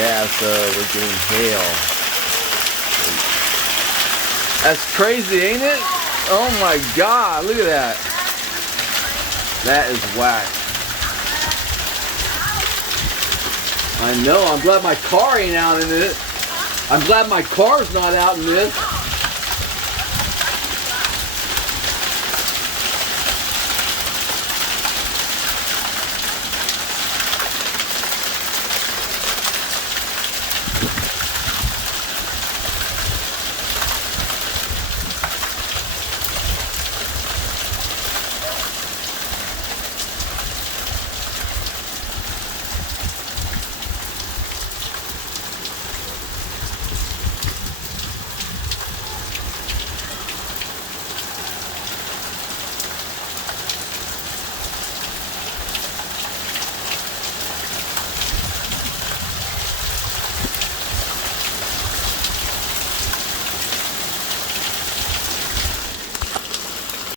gas, we're getting hail. That's crazy, ain't it? Oh my God, look at that. That is whack. I know, I'm glad my car ain't out in it. I'm glad my car's not out in this.